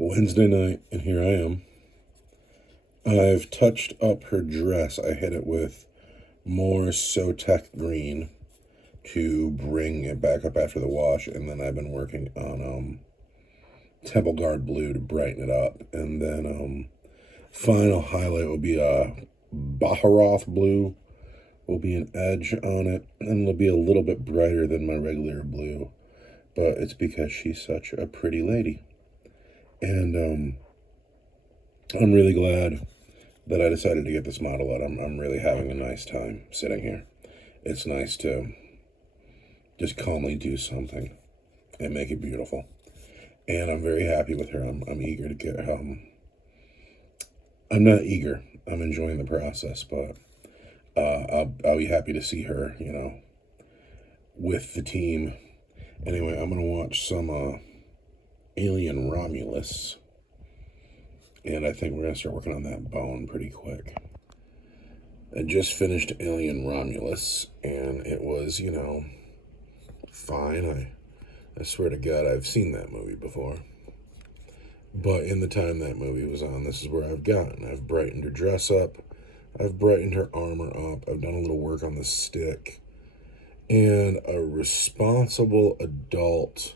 Wednesday night, and here I am. I've touched up her dress. I hit it with more Sotek green to bring it back up after the wash, and then I've been working on Temple Guard blue to brighten it up, and then final highlight will be a Baharoth blue. Will be an edge on it, and it'll be a little bit brighter than my regular blue, but it's because she's such a pretty lady. And I'm really glad that I decided to get this model out. I'm really having a nice time sitting here. It's nice to just calmly do something and make it beautiful. And I'm very happy with her. I'm eager to get I'm not eager. I'm enjoying the process, but I'll be happy to see her, with the team. Anyway, I'm gonna watch some Alien Romulus, and I think we're gonna start working on that bone pretty quick. I just finished Alien Romulus, and it was, fine. I swear to God, I've seen that movie before. But in the time that movie was on, this is where I've gotten. I've brightened her dress up. I've brightened her armor up. I've done a little work on the stick. And a responsible adult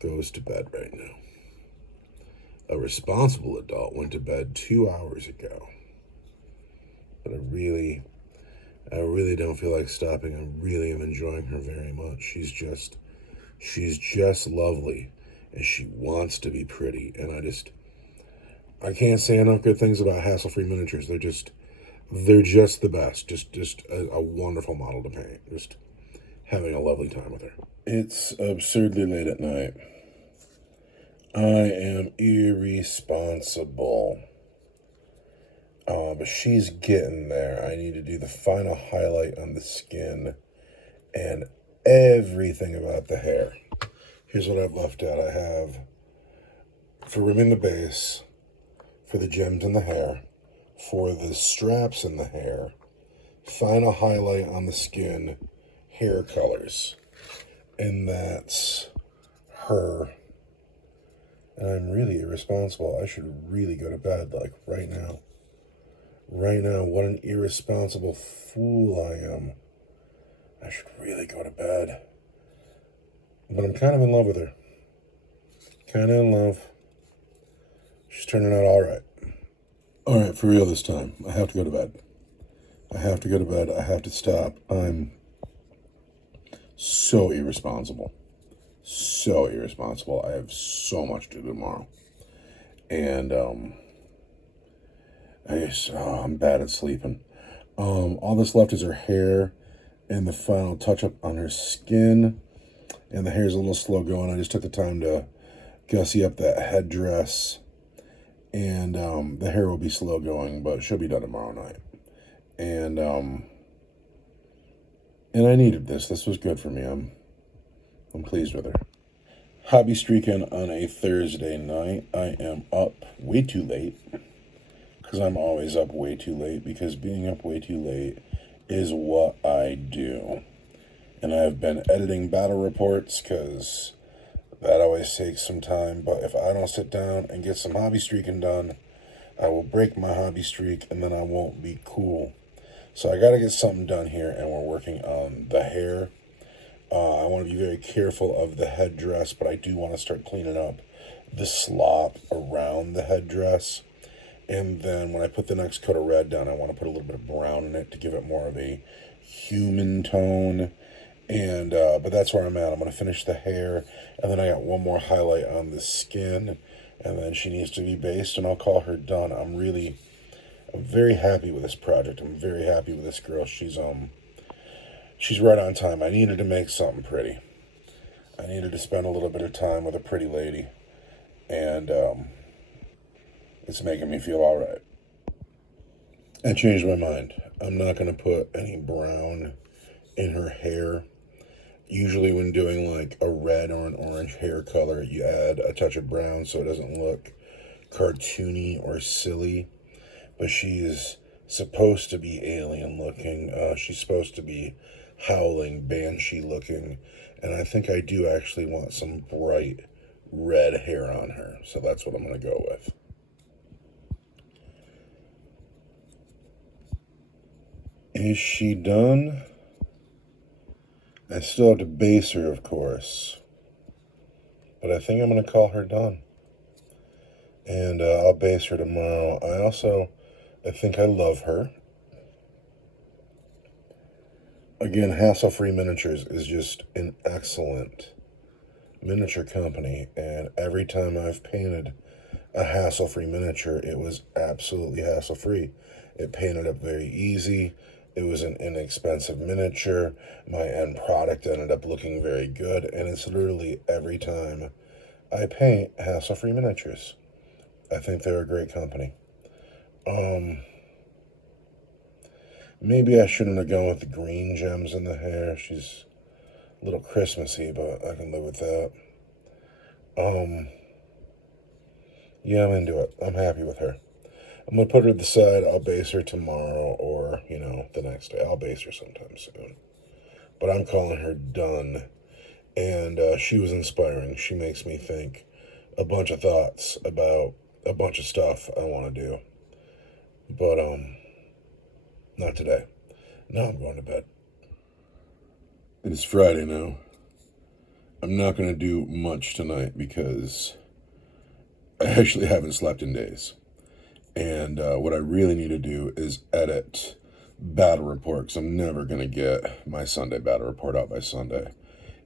goes to bed right now. A responsible adult went to bed 2 hours ago. But I really don't feel like stopping. I really am enjoying her very much. She's just lovely, and she wants to be pretty. And I can't say enough good things about Hassle-Free Miniatures. They're just the best. Just a wonderful model to paint. Just having a lovely time with her. It's absurdly late at night. I am irresponsible. But she's getting there. I need to do the final highlight on the skin and everything about the hair. Here's what I've left out. I have, for rimming the base, for the gems in the hair, for the straps in the hair, final highlight on the skin, hair colors. And that's her. And I'm really irresponsible. I should really go to bed, like, right now. Right now, what an irresponsible fool I am. I should really go to bed. But I'm kind of in love with her. Kind of in love. She's turning out all right. All right, for real this time. I have to go to bed. I have to go to bed. I have to stop. I'm so irresponsible. So irresponsible. I have so much to do tomorrow. And, I'm bad at sleeping. All that's left is her hair and the final touch-up on her skin. And the hair's a little slow going. I just took the time to gussy up that headdress. And the hair will be slow going, but she'll be done tomorrow night. And I needed this. This was good for me. I'm pleased with her. Hobby streaking on a Thursday night. I am up way too late. Because I'm always up way too late, because being up way too late is what I do. And I've been editing battle reports, because that always takes some time. But if I don't sit down and get some hobby streaking done, I will break my hobby streak, and then I won't be cool. So I got to get something done here, and we're working on the hair. I want to be very careful of the headdress, but I do want to start cleaning up the slop around the headdress. And then when I put the next coat of red down, I want to put a little bit of brown in it to give it more of a human tone. And but that's where I'm at. I'm going to finish the hair, and then I got one more highlight on the skin, and then she needs to be based, and I'll call her done. I'm very happy with this project. I'm very happy with this girl. She's right on time. I needed to make something pretty. I needed to spend a little bit of time with a pretty lady, and it's making me feel all right. I changed my mind. I'm not going to put any brown in her hair. Usually when doing like a red or an orange hair color, you add a touch of brown so it doesn't look cartoony or silly. But she's supposed to be alien looking. She's supposed to be howling banshee looking. And I think I do actually want some bright red hair on her. So that's what I'm going to go with. Is she done? I still have to base her, of course. But I think I'm going to call her done. And I'll base her tomorrow. I think I love her. Again, Hassle-Free Miniatures is just an excellent miniature company. And every time I've painted a hassle-free miniature, it was absolutely hassle-free. It painted up very easy. It was an inexpensive miniature. My end product ended up looking very good. And it's literally every time I paint hassle-free miniatures. I think they're a great company. Maybe I shouldn't have gone with the green gems in the hair. She's a little Christmassy, but I can live with that. Yeah, I'm into it. I'm happy with her. I'm going to put her to the side. I'll base her tomorrow or, the next day. I'll base her sometime soon. But I'm calling her done. And she was inspiring. She makes me think a bunch of thoughts about a bunch of stuff I want to do. But, not today. Now I'm going to bed. It is Friday now. I'm not going to do much tonight because I actually haven't slept in days. And what I really need to do is edit battle report, because I'm never going to get my Sunday battle report out by Sunday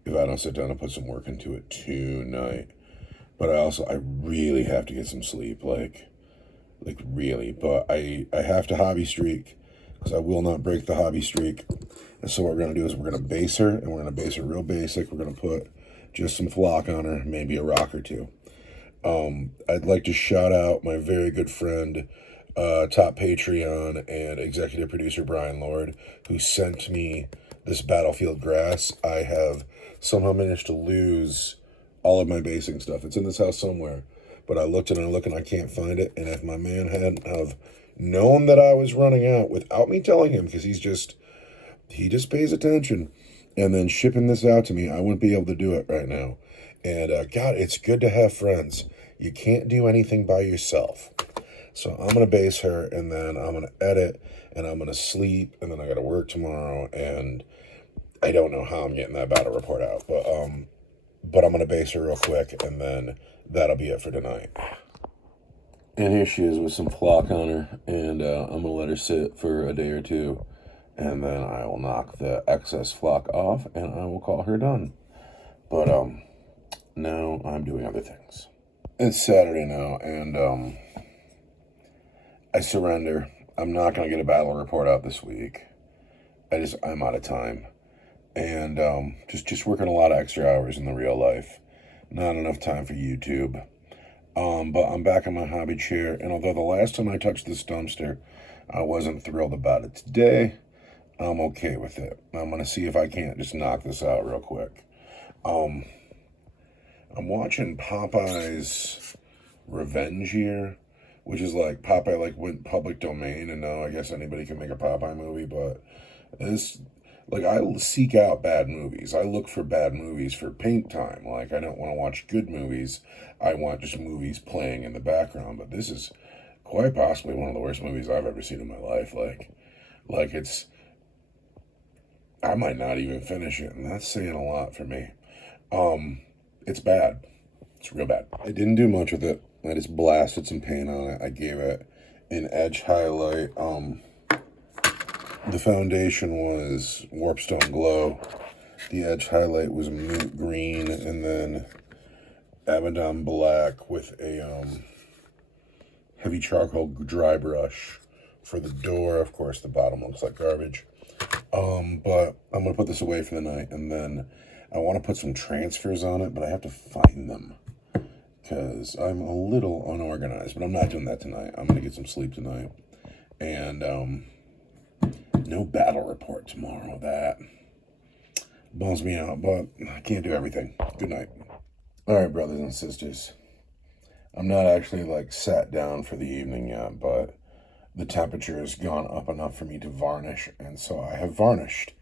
if I don't sit down and put some work into it tonight. But I really have to get some sleep, like really. But I have to hobby streak, because I will not break the hobby streak. And so what we're going to do is we're going to base her, and we're going to base her real basic. We're going to put just some flock on her, maybe a rock or two. I'd like to shout out my very good friend, top Patreon and executive producer Brian Lord, who sent me this Battlefield grass. I have somehow managed to lose all of my basing stuff. It's in this house somewhere, but I looked and I can't find it. And if my man hadn't have known that I was running out without me telling him, because he just pays attention, and then shipping this out to me, I wouldn't be able to do it right now. And God, it's good to have friends. You can't do anything by yourself. So I'm going to base her, and then I'm going to edit, and I'm going to sleep, and then I got to work tomorrow, and I don't know how I'm getting that battle report out. But I'm going to base her real quick, and then that'll be it for tonight. And here she is with some flock on her, and I'm going to let her sit for a day or two, and then I will knock the excess flock off, and I will call her done. But now I'm doing other things. It's Saturday now, and I surrender. I'm not going to get a battle report out this week. I'm out of time. And just working a lot of extra hours in the real life. Not enough time for YouTube. But I'm back in my hobby chair, and although the last time I touched this dumpster, I wasn't thrilled about it today, I'm okay with it. I'm going to see if I can't just knock this out real quick. I'm watching Popeye's Revenge here, which is like Popeye went public domain, and now I guess anybody can make a Popeye movie, but I seek out bad movies. I look for bad movies for paint time. I don't want to watch good movies. I want just movies playing in the background, but this is quite possibly one of the worst movies I've ever seen in my life. I might not even finish it, and that's saying a lot for me. It's bad. It's real bad. I didn't do much with it. I just blasted some paint on it. I gave it an edge highlight. The foundation was Warpstone Glow. The edge highlight was mint green, and then Abaddon Black with a heavy charcoal dry brush for the door. Of course, the bottom looks like garbage. But I'm going to put this away for the night, and then I want to put some transfers on it, but I have to find them because I'm a little unorganized, but I'm not doing that tonight. I'm going to get some sleep tonight. And no battle report tomorrow. That bums me out, but I can't do everything. Good night. All right, brothers and sisters. I'm not actually sat down for the evening yet, but the temperature has gone up enough for me to varnish, and so I have varnished.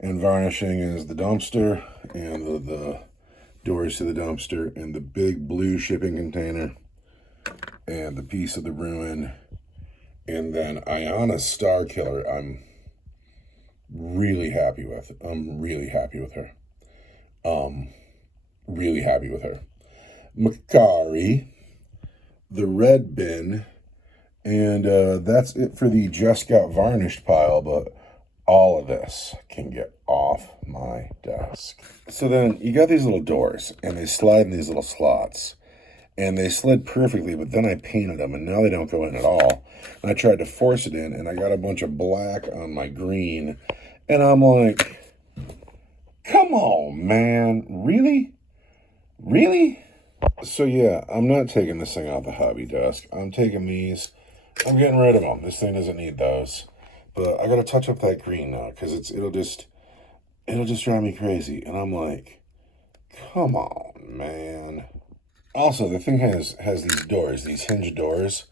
And varnishing is the dumpster and the doors to the dumpster, and the big blue shipping container, and the piece of the ruin, and then Ayana's Star Killer. I'm really happy with. I'm really happy with her. Really happy with her. Makari, the red bin, and that's it for the just got varnished pile, but all of this can get off my desk. So then you got these little doors, and they slide in these little slots, and they slid perfectly, but then I painted them, and now they don't go in at all. And I tried to force it in, and I got a bunch of black on my green, and I'm like, come on, man, really? Really? So yeah, I'm not taking this thing off the hobby desk. I'm taking these. I'm getting rid of them. This thing doesn't need those. But I gotta touch up that green now, because it'll just drive me crazy. And I'm like, come on, man. Also, the thing has these doors, these hinge doors,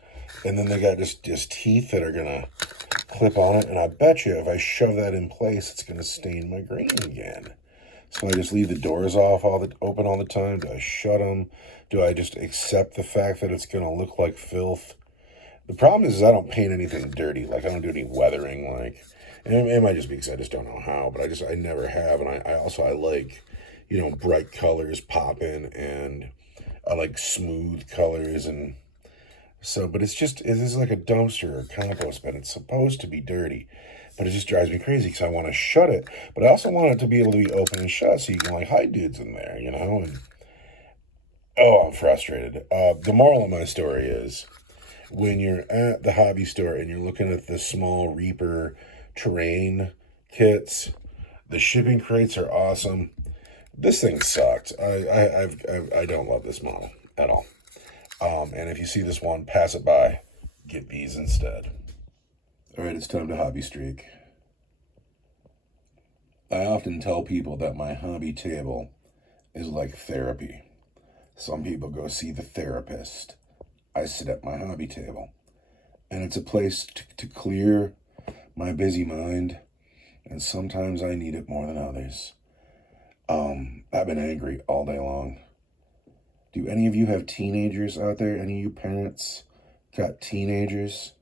and then they got just teeth that are gonna clip on it. And I bet you if I shove that in place, it's gonna stain my green again. So I just leave the doors open all the time? Do I shut them? Do I just accept the fact that it's going to look like filth? The problem is I don't paint anything dirty. Like, I don't do any weathering. Like, and it might just be because I just don't know how, but I never have. And I like, bright colors popping, and I like smooth colors. And so, but it is like a dumpster or compost bin. It's supposed to be dirty. But it just drives me crazy because I want to shut it. But I also want it to be able to be open and shut so you can, hide dudes in there, And, oh, I'm frustrated. The moral of my story is when you're at the hobby store and you're looking at the small Reaper terrain kits, the shipping crates are awesome. This thing sucked. I don't love this model at all. And if you see this one, pass it by. Get these instead. All right, it's time to hobby streak. I often tell people that my hobby table is like therapy. Some people go see the therapist. I sit at my hobby table. And it's a place to clear my busy mind. And sometimes I need it more than others. I've been angry all day long. Do any of you have teenagers out there? Any of you parents got teenagers?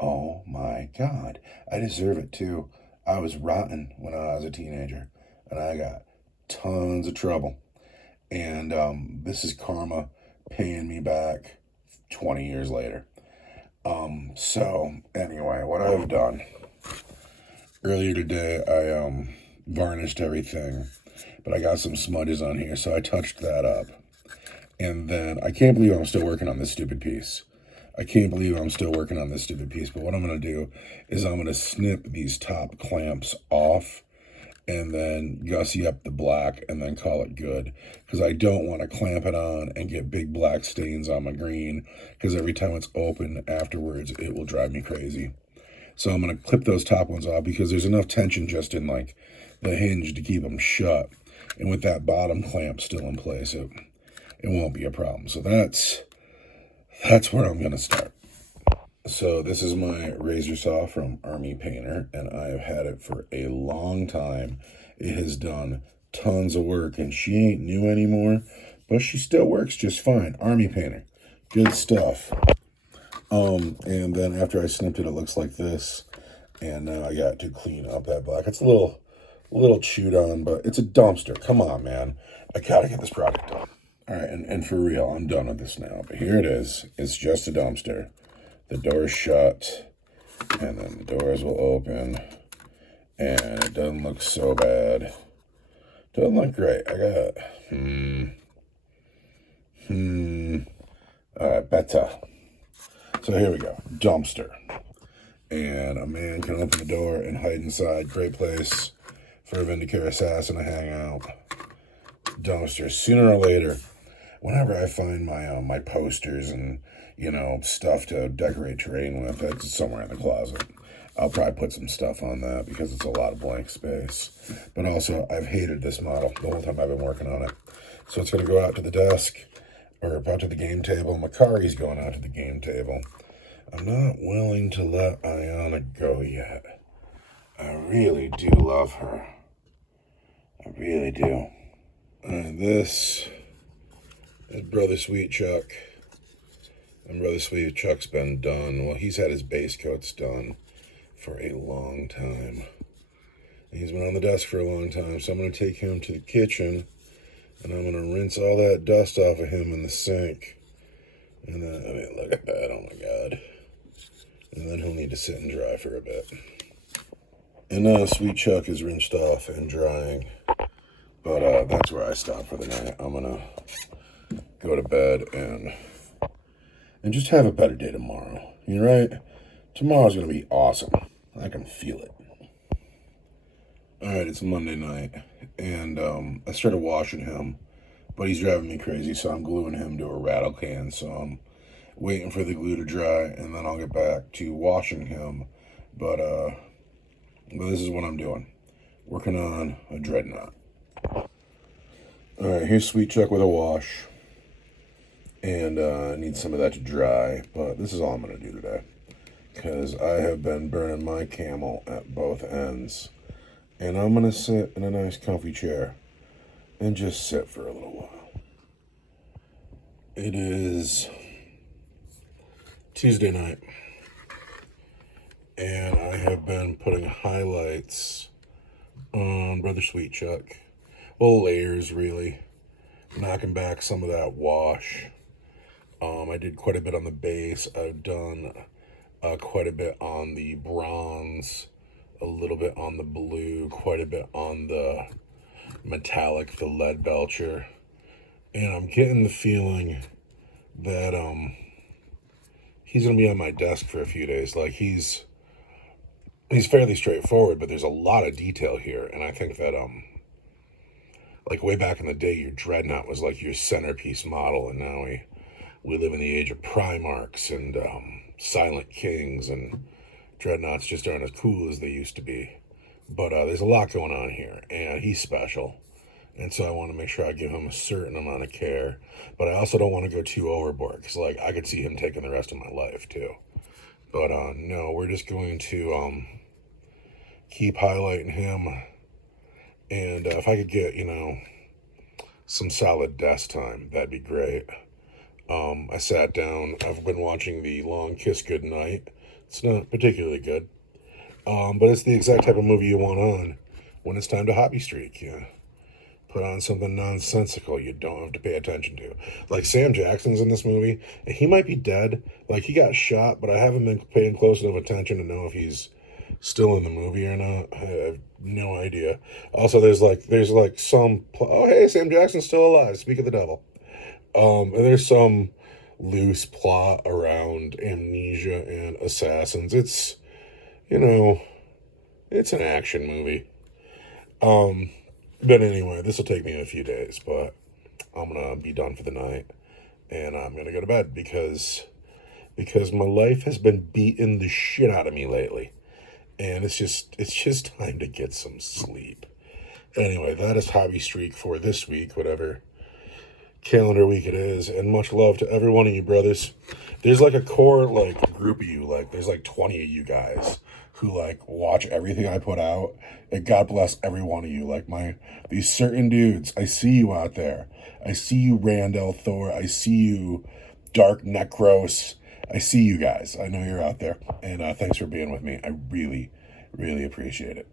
Oh my God, I deserve it too. I was rotten when I was a teenager, and I got tons of trouble. And this is karma paying me back 20 years later. So anyway, what I've done earlier today, I varnished everything, but I got some smudges on here, so I touched that up. And then I can't believe I'm still working on this stupid piece. But what I'm going to do is I'm going to snip these top clamps off and then gussy up the black and then call it good. Because I don't want to clamp it on and get big black stains on my green, because every time it's open afterwards, it will drive me crazy. So I'm going to clip those top ones off because there's enough tension just in the hinge to keep them shut. And with that bottom clamp still in place, it won't be a problem. So that's where I'm going to start. So this is my razor saw from Army Painter, and I have had it for a long time. It has done tons of work, and she ain't new anymore, but she still works just fine. Army Painter, good stuff. And then after I snipped it, it looks like this, and now I got to clean up that black. It's a little chewed on, but it's a dumpster. Come on, man. I gotta get this project done. All right, and for real, I'm done with this now. But here it is. It's just a dumpster. The door's shut, and then the doors will open, and it doesn't look so bad. Doesn't look great. I got, all right, better. So here we go, dumpster. And a man can open the door and hide inside. Great place for a Vindicare assassin to hang out. Dumpster. Sooner or later, whenever I find my posters and, stuff to decorate terrain with, that's somewhere in the closet. I'll probably put some stuff on that because it's a lot of blank space. But also, I've hated this model the whole time I've been working on it. So it's going to go out to the desk, or out to the game table. Makari's going out to the game table. I'm not willing to let Ayana go yet. I really do love her. I really do. And this is Brother Sweet Chuck. And Brother Sweet Chuck's been done. Well, he's had his base coats done for a long time. He's been on the desk for a long time, so I'm going to take him to the kitchen, and I'm going to rinse all that dust off of him in the sink. And then, I mean, look at that, oh my God. And then he'll need to sit and dry for a bit. And now Sweet Chuck is rinsed off and drying. But that's where I stop for the night. I'm going to go to bed and just have a better day tomorrow. You're right? Tomorrow's going to be awesome. I can feel it. All right, it's Monday night, and I started washing him, but he's driving me crazy, so I'm gluing him to a rattle can, so I'm waiting for the glue to dry, and then I'll get back to washing him, but this is what I'm doing, working on a dreadnought. All right, here's Sweet Chuck with a wash, and I need some of that to dry, but this is all I'm going to do today, because I have been burning my camel at both ends. And I'm going to sit in a nice comfy chair and just sit for a little while. It is Tuesday night, and I have been putting highlights on Brother Sweet Chuck. Well, layers, really. Knocking back some of that wash. I did quite a bit on the base. I've done quite a bit on the bronze, a little bit on the blue, quite a bit on the metallic, the lead belcher. And I'm getting the feeling that he's going to be on my desk for a few days. Like, he's fairly straightforward, but there's a lot of detail here. And I think that, like, way back in the day, your Dreadnought was like your centerpiece model. And now we live in the age of Primarchs and Silent Kings, and Dreadnoughts just aren't as cool as they used to be. But there's a lot going on here, and he's special. And so I want to make sure I give him a certain amount of care. But I also don't want to go too overboard, because, like, I could see him taking the rest of my life, too. But, no, we're just going to keep highlighting him. And if I could get, some solid desk time, that'd be great. I sat down. I've been watching The Long Kiss Goodnight. It's not particularly good, but it's the exact type of movie you want on when it's time to hobby streak. Yeah, put on something nonsensical you don't have to pay attention to. Like, Sam Jackson's in this movie, and he might be dead. Like, he got shot, but I haven't been paying close enough attention to know if he's still in the movie or not. I have no idea. Also, there's some oh, hey, Sam Jackson's still alive. Speak of the devil. And there's some loose plot around amnesia and assassins. It's, it's an action movie. But anyway, this will take me a few days, but I'm going to be done for the night, and I'm going to go to bed because my life has been beating the shit out of me lately, and it's just time to get some sleep. Anyway, that is Hobby Streak for this week, whatever calendar week it is, and much love to every one of you brothers. There's like a core group of you, there's 20 of you guys who watch everything I put out, and God bless every one of you. These certain dudes, I see you out there. I see you, Randall Thor. I see you, Dark Necros. I see you guys. I know you're out there, and thanks for being with me. I really, really appreciate it.